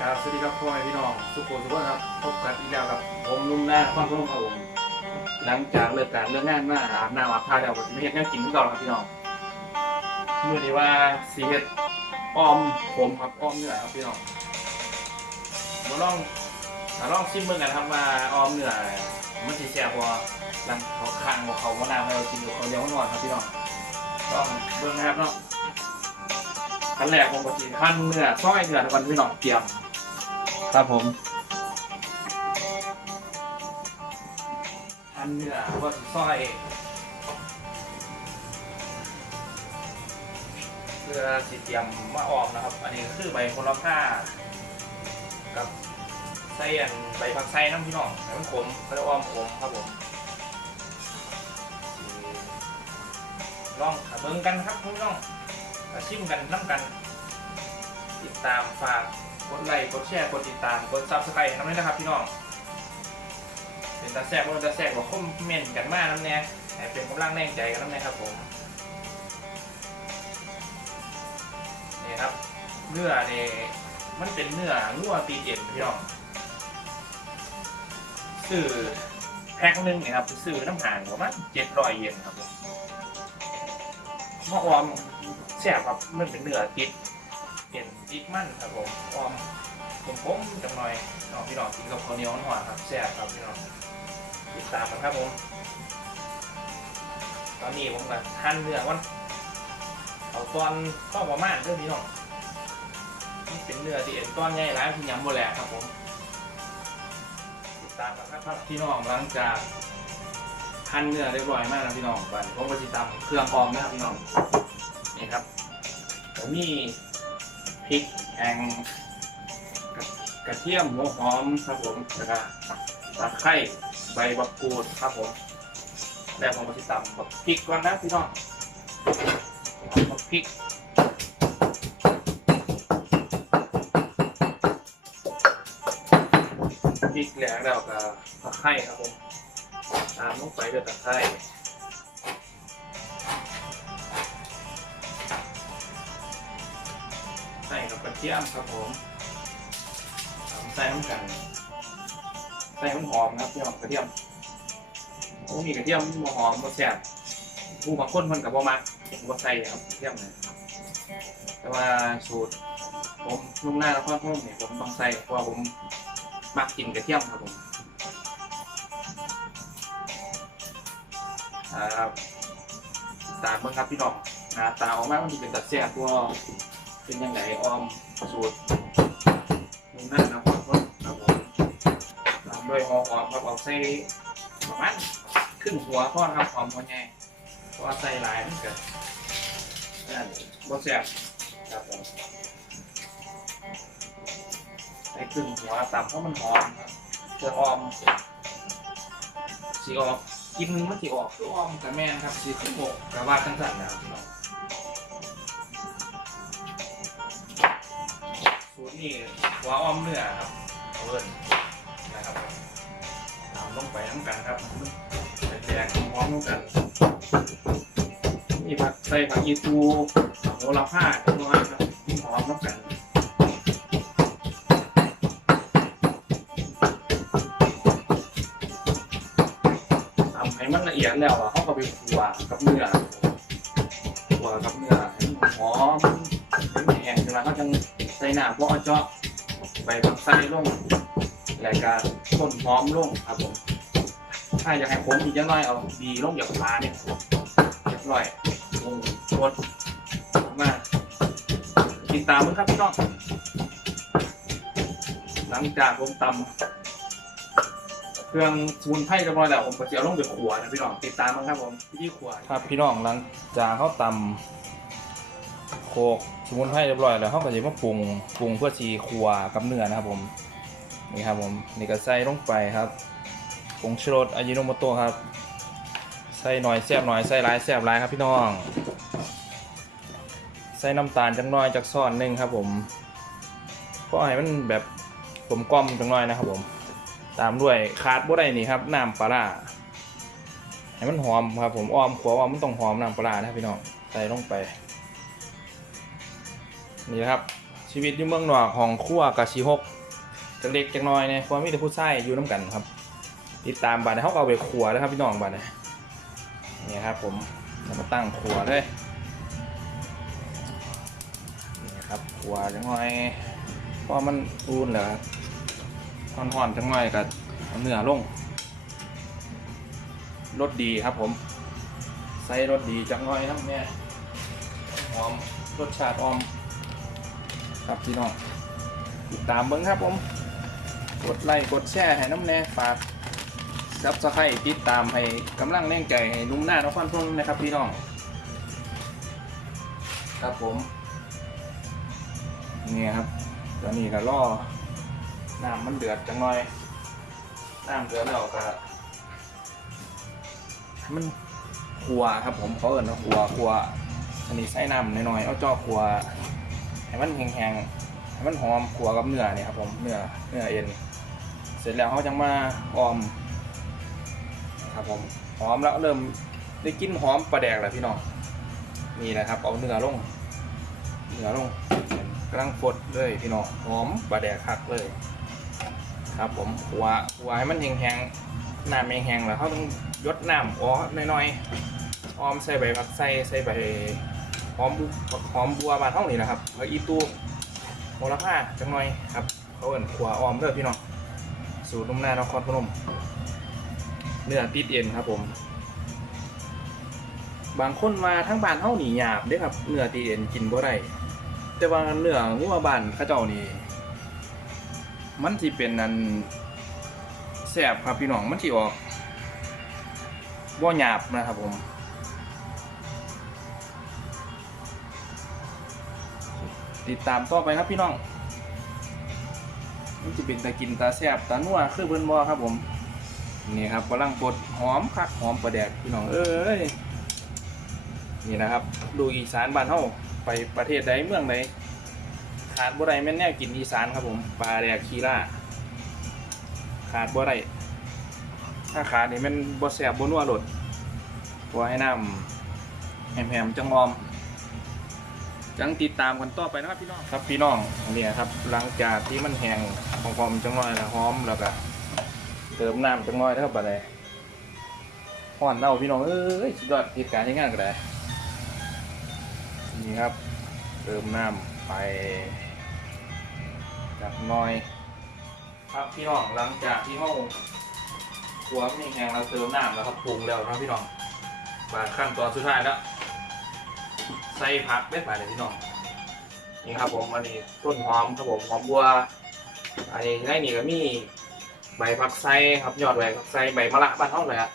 ครับสวัสดีครับพ่อแม่พี่น้องทุกคนทุกคนครับพบกันอีกแล้วครับผมนุ่มหน้าฟังรุ่งครับผมหลังจากเลิกการเลิกงานมาอาบน้ำอาบท่าแล้วก็จะไม่เห็นงานกินที่ก่อนครับพี่น้องเมื่อนี้ว่าสีเฮ็ดอ้อมผมครับอ้อมเนื้อครับพี่น้องมาลองมาลองชิมเบิ่งกันครับว่าอ้อมเนื้อมันสีแซ่บบ่หลังเขาข้างบ่เขามะนาวให้เรากินอยู่เขาเดียวก่อนครับพี่น้องต้องเบิ่งนะครับเนาะขั้นแรกผมก็จะหั่นเนื้อซอยเนื้อแล้วกันพี่น้องเตรียม ครับผมหั่นเนื้อก็จะซอยเพื่อสิเตรียมมาออมนะครับ อันนี้ก็คือใบโหระพากับไส้อันใบผักไส้น้ำพี่น้องให้มันขมเขาเรียกว่อ้อมขมครับผมลองเบิ่งกันครับพี่น้องชิมกันน้ำกัน ติดตามฝากกดไลค์กดแชร์กดติดตามกดซับสไครต์น้ำเลยนะครับพี่น้อง เป็นตาแซกว่าตาแซกบอกคอมเมนต์กันมากน้ำเนี่ยให้เป็นกำลังแรงใจกันน้ำเนี่ยครับผมนี่ครับเนื้อเนี่ยมันเป็นเนื้องัวตีเอ็นพี่น้องซื้อแพ็คหนึงเนี่ยครับซื้อน้ำหางประมาณเจ็ดร้อยเยนครับผมมะออมแซ่บครับมันเป็นเนื้อติด เป็นติดมันครับผมความผมผมจังหน่อยน้องพี่น้องกินกับข้าวเหนียวหวานครับแซ่บครับพี่น้องติดตามกันครับผม ตอนนี้ผมก็ทานเนื้อวันเอาตอนข้อประมาณเรื่องพี่น้องนี่เป็นเนื้อที่เอ็นต้อนใหญ่ร้ายพี่ยำโบแลครับผมติดตามกันครับพี่น้องหลังจากหั่นเนื้อเรียบร้อยมากนะพี่น้องไปผมก็จะตำเครื่องปอมนะครับพี่น้องนี่ครับผมมี พริกแห้งกระกระเทียมหัวหอมครับผมแล้วก็ตะไคร้ใบบักกูดครับผมแล้วผมก็จะตำบักพริกก่อนนะพี่น้องบักพริกพริกแหลงแล้วก็ตะไคร้ครับผมตามลงไปด้วยตะไคร้ เทียมครับผมใส่น้ำกันใส่น้ำหอมนะครับพี่หอมกระเทียมโอ้มีกระเทียมมาหอมมาแซ่บผู้บางคนมันกับบ่มักผมก็ใส่ครับกระเทียมนี่ยแต่ว่าสูตรผมลุงหน้าแล้วพ่อพ่อเนี่ยผมต้องใส่เพราะผมมักกินกระเทียมครับผมครับตามเบิ่งครับพี่น้องหน้าตาออกมามันจะเป็นตัดแซ่บตัวเป็นยังไงออม สูตรมุมหน้านะครับครับผมตามด้วยหอหอมครับเอาใส่ประมาณครึ่งหัวพ่อครับหอมหัวใหญ่เพราะว่าใส่หลายมันเกิดนั่นบ่แซ่บครับผมใส่ครึ่งหัวต่ำเพราะมันหอมครับเจอออมสีออกกินมันสีออกคือออมกับแม่นครับสีขึ้นบกกับว่าจังสันนะครับ สูตรนี่หัวอ้อมเนื้อครับเอาเอินนะครับตามลงไปทั้งกันครับแดงพร้อมกัน นี่ผักใส่ผักยีตูโหระพาตัวครับที่หอมน้ำกันทำให้มันละเอียดแล้วอะเขาก็ไปขัวกับเนื้อขัวกับเนื้อให้มันหอมเป็นแห้งนมาเขาจัง ใส่หน้าพวกเจาะใบผักไส้ลงแล้วก็ต้นหอมลงครับผมถ้าอยากให้ผมอีกจังน้อยเอาดีลงอย่างปลาเนี่ยเรียบร้อยลงรสมาติดตามมั้งครับพี่น้องหลังจากผมตำเครื่องสมุนไพรเรียบร้อยแล้วผมก็จะเอาลงไปขัวนะพี่น้องติดตามมั้งครับผมที่ขัวครับพี่น้องหลังจากเขาตำ กสมุนไพรเรียบร้อยแล้วเขาก็จะมาปรุงปรุงเพื่อชีครัวกับเนื้อนะครับผมนี่ครับผมนี่ก็ใส่ลงไปครับผงชูรสอายิโนโมโตะครับใส่หน่อยแซ่บหน่อยใส่หลายแซ่บหลายครับพี่น้อง ใส่น้ำตาลจังน้อยจากซ่อนหนึ่งครับผมก็ให้มันแบบกลมกล่อมจังน้อยนะครับผม ตามด้วยขาดบ่ได้นี่ครับน้ำปลาร้าให้มันหอมครับผมอ้อมขวว่ามันต้องหอมน้ำปลาร้านะครับพี่น้องใส่ลงไป นี่นะครับ ชีวิตอยู่เมืองนอกของครั่วกะชีหกจักเล็กจักน้อยเนี่ยเพราะมีแต่ผู้ชายอยู่น้ำกันครับ ติดตามบ้านเนี่ยเขาเอาไปครัวนะครับพี่น้องบ้านเนี่ยนี่ครับผมเรามาตั้งครัวเลยนี่ครับครัวจังหน่อยเพราะมันอุ่นเหรอครับห่อนๆจังหน่อยกับเนื้อลงรสดีครับผมใส่รสดีจังหน่อยครับเนี่ยหอมรสชาติออม ครับพี่น้องติดตามเบิ้งครับผม กดไลค์กดแชร์ให้น้ำแน่ฝากซับสไครต์ติดตามให้กำลังแรงใจให้นุ่มหน้านครพนมนะครับพี่น้อง ครับผมนี่ครับตอนนี้ก็ล่อน้ำมันเดือดจังหน่อยน้ำเดือดแล้วก็มันขัวครับผมเขาเอิญว่าขัวขัวอันนี้ใส่น้ำน้อยๆเอาจอขัว ให้มันแห้งๆให้มันหอมขัวกับเนื้อเนี่ยครับผมเนื้อเนื้อเอ็นเสร็จแล้วเขาจะมาออมครับผมหอมแล้วเริ่มได้กลินหอมปลาแดกแล้วพี่น้องนี่แหละครับเอาเนื้อลงเนื้อลงกำลังฟดเลยพี่น้องหอมปลาแดกคักเลย ครับผมหัวหัวให้มันแห้งๆน้ำแห้งๆแล้วเขาต้องยดน้ำอ๋อน้อยๆออมใส่ใบผักใส่ใส่ใบ หอมบุหอมบัวบานห้องนี่นะครับแล้วอีตูโหระพาจังหน่อยครับเขาเอิ้นขัวออมเด้อพี่น้องสูตรนุ่มหน้านครพนมเนื้อติดเอ็นครับผม บางคนมาทั้งบานเฮานี่หยาบเด้ครับเนื้อติดเอ็นกินบ่ได้แต่ว่าเนื้องัวบานเขาเจ้านี่มันสิเป็นนันแซ่บครับพี่น้องมันสิออกบ่หยาบนะครับผม ติดตามต่อไปครับพี่น้องมันจะเป็นตากินตาแซบตานัวคือเพิ่นบ่ครับผมนี่ครับกำลังปดหอมคักหอมประแดกพี่น้องเอ้ยนี่นะครับ ดูอีสานบ้านเฮาไปประเทศใดเมืองใดขาดบ่ได้แม่นแนวกินอีสานครับผมปลาแดกคีร่าขาดบ่ได้ถ้าขาดนี่มันบ่แซ่บบ่นัวโลดตัวให้น้ำแหมๆจังออม จังติดตามกันต่อไปนะครับพี่น้องครับพี่น้องเนี่ยครับหลังจากที่มันแห้งหอมๆจังน้อยแล้วหอมแล้วก็เติมน้ำจังน้อยนะครับบัดนี้ห่อนเอาพี่น้องเอ้ยสุดยอดเหตุการณ์ที่งานก็ได้นี่ครับ เติมน้ำไปจักหน้อย ครับพี่น้องหลังจากที่ห้องครัวมีแห้งเราเติมน้ำแล้วครับปรุงแล้วนะครับพี่น้องมาขั้นตอนสุดท้ายแล้ว ใส่ผักได้ไปเลยพี่น้องนี่ครับผมอันนี้ต้นหอมครับผมหอมบัว อันนี้ในนี่ก็มีใบผักไส้ครับยอดใบผักไส้ใบมะระบ้านห้องเลยครับ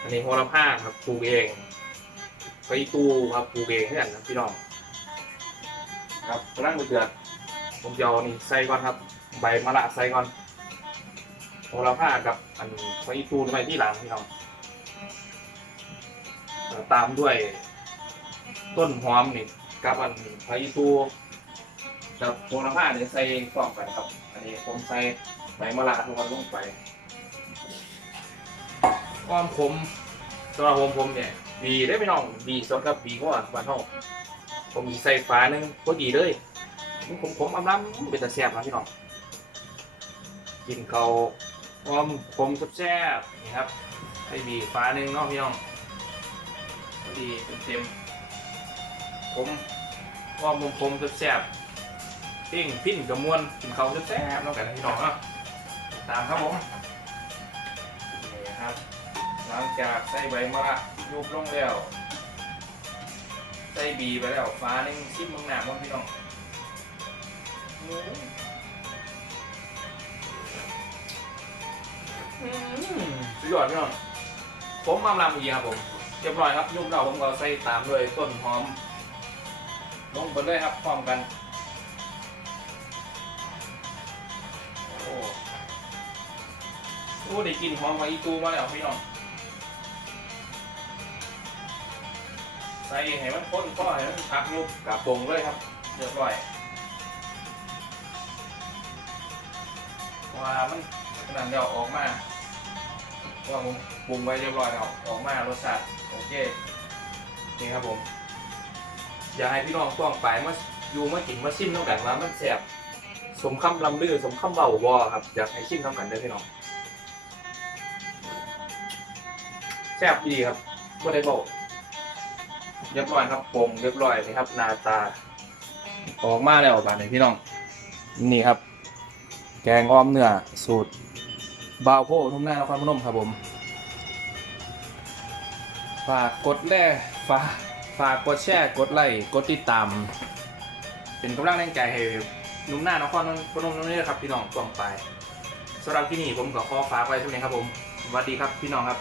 อันนี้โหระพาครับปลูกเองไปตูครับปลูกเองให้กันนะพี่น้องครับกำลังเดือดผมจะเอานี่ใส่ก่อนครับ ใบมะระใส่ก่อนโหระพากับอันไปตูไปที่หลังพี่น้องตามด้วย ต้นหอมนี่กับอันไผ่ตูกับโหระพาเนี่ยใส่กล่องกันครับ อันนี้ผมใส่ใบมะระทุกคนลงไปความขมสำหรับผมผมเนี่ยบีได้ไม่น้องบีสดกับบีก็บ้านห้องผมใส่ฟ้าหนึงพอดีเลยมันขมขมอำล้ำเป็นตะแซ่บนะพี่น้องกินเขาความขมแซ่บนี่ครับใส่บีฟ้าหนึงเนาะพี่น้องพอดีเต็มๆ ผมว่ามุมผมแซ่บๆปิ้งปิ้นกับมวนกินเขาวแซ่บๆแล้วกันนะพี่น้องเนาะตามครับผมนี่ครับ หลังจากใส่ใบมะระยุบลงแล้ว ใส่บีไปแล้วฟ้านึงชิมมึงหนาบ้างพี่น้องอืมสุดยอดพี่น้องผมมาลำอีกครับผม เรียบร้อยครับยุบเราผมก็ใส่ตามด้วยต้นหอม ลงไปเลยครับพร้อมกัน โอ้โอ้ได้กลินหอมของอีตูมาแล้วพี่น้อง ใส่ให้มันข้นก็ให้มันพักยุบกับปรุงเลยครับเรียบร้อยว่ามันขนาดเดียวออกมาว่าผมปรุงไว้เรียบร้อยแล้วออกมารสชาติโอเคนี่ครับผม อยากให้พี่น้องต้องไปมาอยู่มากินมาชิมน้ำกันว่ามันแซ่บสมคำลำลือสมคำเบาบอครับอยากให้ชิมน้ำกันเด้อพี่น้องแซ่บดีครับบ่ได้บอกเรียบร้อยครับปรุงเรียบร้อยนี่ครับหนาตา ออกมาแล้วบาดนี้พี่น้อง นี่ครับ แกงอ้อมเนื้อสูตรบาวโพทุ่งหน้านครพนมครับผมฝากกดแร่ฝาก ฝากกดแชร์ กดไลค์ กดติดตาม เป็นกำลังแรงใจให้หนุ่มหน้านครพนมนี่นะครับพี่น้องกล่องไปสำหรับที่นี่ผมก็ขอฝากไว้เท่านี้ครับผมสวัสดีครับพี่น้องครับ